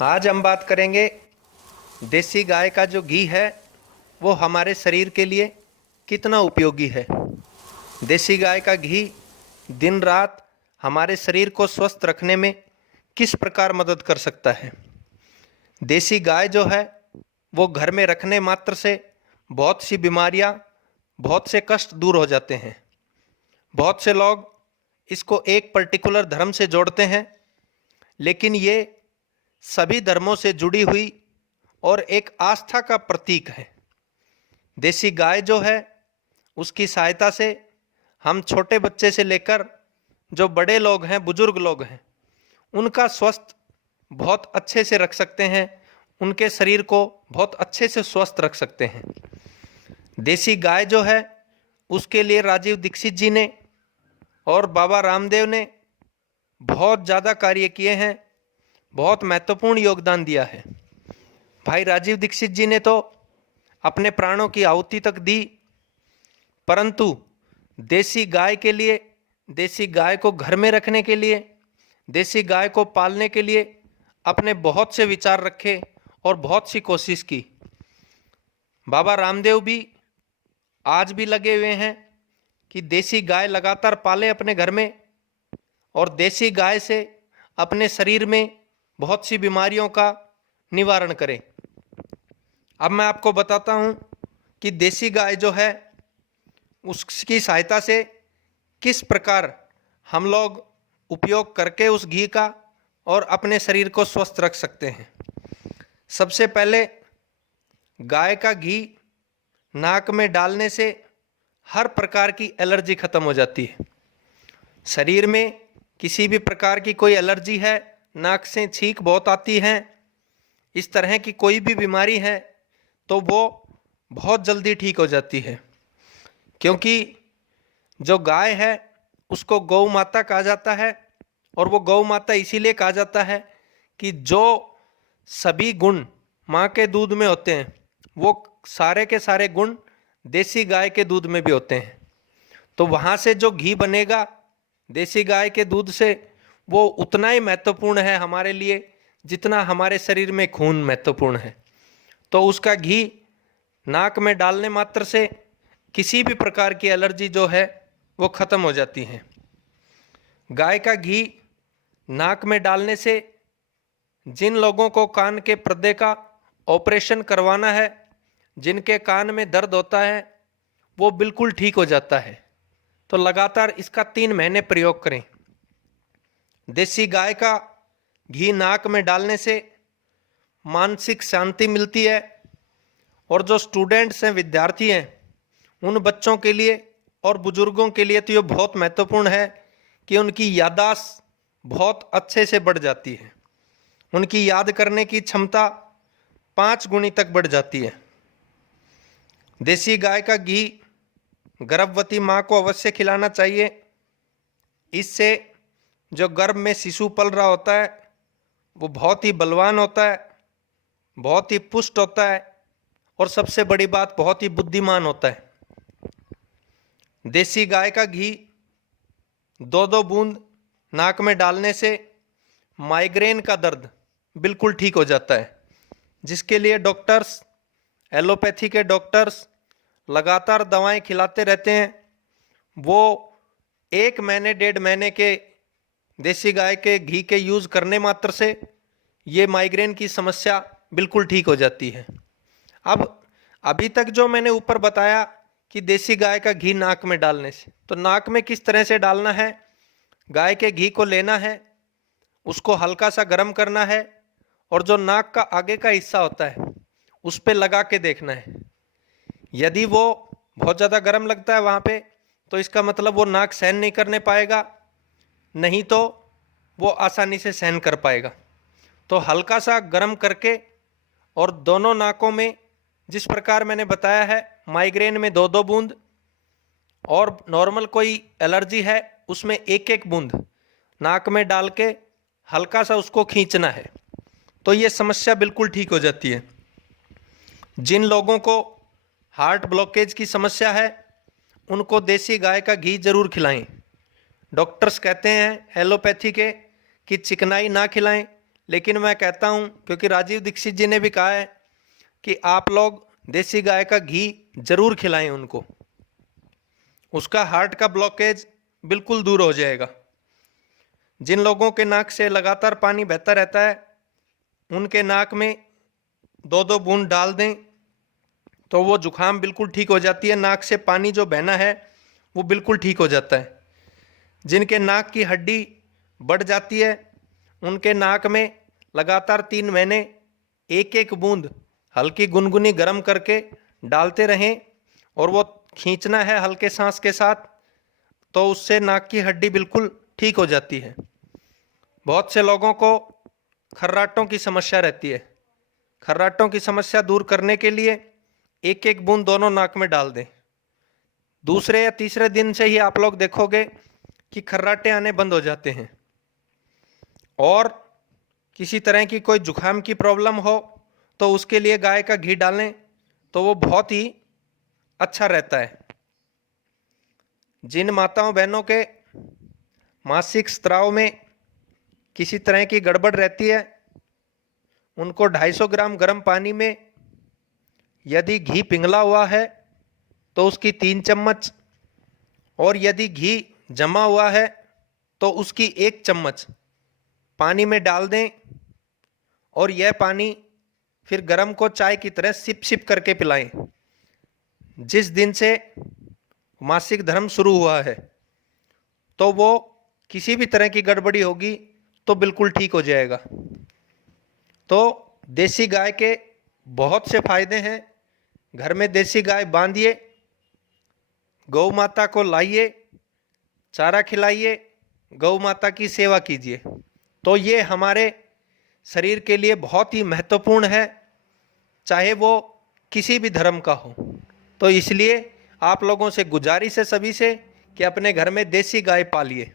आज हम बात करेंगे देसी गाय का जो घी है वो हमारे शरीर के लिए कितना उपयोगी है। देसी गाय का घी दिन रात हमारे शरीर को स्वस्थ रखने में किस प्रकार मदद कर सकता है। देसी गाय जो है वो घर में रखने मात्र से बहुत सी बीमारियां, बहुत से कष्ट दूर हो जाते हैं। बहुत से लोग इसको एक पर्टिकुलर धर्म से जोड़ते हैं, लेकिन ये सभी धर्मों से जुड़ी हुई और एक आस्था का प्रतीक है। देसी गाय जो है उसकी सहायता से हम छोटे बच्चे से लेकर जो बड़े लोग हैं, बुजुर्ग लोग हैं, उनका स्वास्थ्य बहुत अच्छे से रख सकते हैं, उनके शरीर को बहुत अच्छे से स्वस्थ रख सकते हैं। देसी गाय जो है उसके लिए राजीव दीक्षित जी ने और बाबा रामदेव ने बहुत ज़्यादा कार्य किए हैं, बहुत महत्वपूर्ण योगदान दिया है। भाई राजीव दीक्षित जी ने तो अपने प्राणों की आहुति तक दी, परंतु देसी गाय के लिए, देसी गाय को घर में रखने के लिए, देसी गाय को पालने के लिए अपने बहुत से विचार रखे और बहुत सी कोशिश की। बाबा रामदेव भी आज भी लगे हुए हैं कि देसी गाय लगातार पाले अपने घर में और देसी गाय से अपने शरीर में बहुत सी बीमारियों का निवारण करें। अब मैं आपको बताता हूं कि देसी गाय जो है उसकी सहायता से किस प्रकार हम लोग उपयोग करके उस घी का और अपने शरीर को स्वस्थ रख सकते हैं। सबसे पहले गाय का घी नाक में डालने से हर प्रकार की एलर्जी खत्म हो जाती है। शरीर में किसी भी प्रकार की कोई एलर्जी है, नाक से छींक बहुत आती है, इस तरह की कोई भी बीमारी है तो वो बहुत जल्दी ठीक हो जाती है। क्योंकि जो गाय है उसको गौ माता कहा जाता है, और वो गौ माता इसीलिए कहा जाता है कि जो सभी गुण माँ के दूध में होते हैं वो सारे के सारे गुण देसी गाय के दूध में भी होते हैं। तो वहाँ से जो घी बनेगा देसी गाय के दूध से, वो उतना ही महत्वपूर्ण है हमारे लिए जितना हमारे शरीर में खून महत्वपूर्ण है। तो उसका घी नाक में डालने मात्र से किसी भी प्रकार की एलर्जी जो है वो खत्म हो जाती है। गाय का घी नाक में डालने से जिन लोगों को कान के पर्दे का ऑपरेशन करवाना है, जिनके कान में दर्द होता है, वो बिल्कुल ठीक हो जाता है। तो लगातार इसका 3 महीने प्रयोग करें। देसी गाय का घी नाक में डालने से मानसिक शांति मिलती है, और जो स्टूडेंट्स हैं, विद्यार्थी हैं, उन बच्चों के लिए और बुजुर्गों के लिए तो ये बहुत महत्वपूर्ण है कि उनकी याददाश्त बहुत अच्छे से बढ़ जाती है, उनकी याद करने की क्षमता 5 गुनी तक बढ़ जाती है। देसी गाय का घी गर्भवती माँ को अवश्य खिलाना चाहिए। इससे जो गर्भ में शिशु पल रहा होता है वो बहुत ही बलवान होता है, बहुत ही पुष्ट होता है, और सबसे बड़ी बात बहुत ही बुद्धिमान होता है। देसी गाय का घी 2-2 बूंद नाक में डालने से माइग्रेन का दर्द बिल्कुल ठीक हो जाता है, जिसके लिए डॉक्टर्स, एलोपैथी के डॉक्टर्स लगातार दवाएं खिलाते रहते हैं। वो 1 महीने 1.5 महीने के देसी गाय के घी के यूज़ करने मात्र से ये माइग्रेन की समस्या बिल्कुल ठीक हो जाती है। अब अभी तक जो मैंने ऊपर बताया कि देसी गाय का घी नाक में डालने से, तो नाक में किस तरह से डालना है। गाय के घी को लेना है, उसको हल्का सा गर्म करना है, और जो नाक का आगे का हिस्सा होता है उस पे लगा के देखना है। यदि वो बहुत ज़्यादा गर्म लगता है वहाँ पे, तो इसका मतलब वो नाक सहन नहीं करने पाएगा, नहीं तो वो आसानी से सहन कर पाएगा। तो हल्का सा गर्म करके, और दोनों नाकों में जिस प्रकार मैंने बताया है, माइग्रेन में 2-2 बूंद, और नॉर्मल कोई एलर्जी है उसमें 1-1 बूंद नाक में डाल के हल्का सा उसको खींचना है, तो ये समस्या बिल्कुल ठीक हो जाती है। जिन लोगों को हार्ट ब्लॉकेज की समस्या है उनको देसी गाय का घी जरूर खिलाएं। डॉक्टर्स कहते हैं एलोपैथी के कि चिकनाई ना खिलाएं, लेकिन मैं कहता हूँ, क्योंकि राजीव दीक्षित जी ने भी कहा है कि आप लोग देसी गाय का घी जरूर खिलाएं उनको, उसका हार्ट का ब्लॉकेज बिल्कुल दूर हो जाएगा। जिन लोगों के नाक से लगातार पानी बहता रहता है, उनके नाक में 2-2 बूंद डाल दें तो वो जुखाम बिल्कुल ठीक हो जाती है, नाक से पानी जो बहना है वो बिल्कुल ठीक हो जाता है। जिनके नाक की हड्डी बढ़ जाती है, उनके नाक में लगातार 3 महीने 1-1 बूंद हल्की गुनगुनी गर्म करके डालते रहें और वो खींचना है हल्के सांस के साथ, तो उससे नाक की हड्डी बिल्कुल ठीक हो जाती है। बहुत से लोगों को खर्राटों की समस्या रहती है। खर्राटों की समस्या दूर करने के लिए 1-1 बूंद दोनों नाक में डाल दें। दूसरे या तीसरे दिन से ही आप लोग देखोगे कि खर्राटे आने बंद हो जाते हैं। और किसी तरह की कोई जुखाम की प्रॉब्लम हो तो उसके लिए गाय का घी डालें तो वो बहुत ही अच्छा रहता है। जिन माताओं बहनों के मासिक स्राव में किसी तरह की गड़बड़ रहती है, उनको 250 ग्राम गर्म पानी में यदि घी पिघला हुआ है तो उसकी 3 चम्मच, और यदि घी जमा हुआ है तो उसकी 1 चम्मच पानी में डाल दें और यह पानी फिर गर्म को चाय की तरह सिप सिप करके पिलाएं। जिस दिन से मासिक धर्म शुरू हुआ है तो वो किसी भी तरह की गड़बड़ी होगी तो बिल्कुल ठीक हो जाएगा। तो देसी गाय के बहुत से फायदे हैं। घर में देसी गाय बांधिए, गौ माता को लाइए, चारा खिलाइए, गौ माता की सेवा कीजिए, तो ये हमारे शरीर के लिए बहुत ही महत्वपूर्ण है, चाहे वो किसी भी धर्म का हो। तो इसलिए आप लोगों से गुजारिश है सभी से कि अपने घर में देसी गाय पालिए।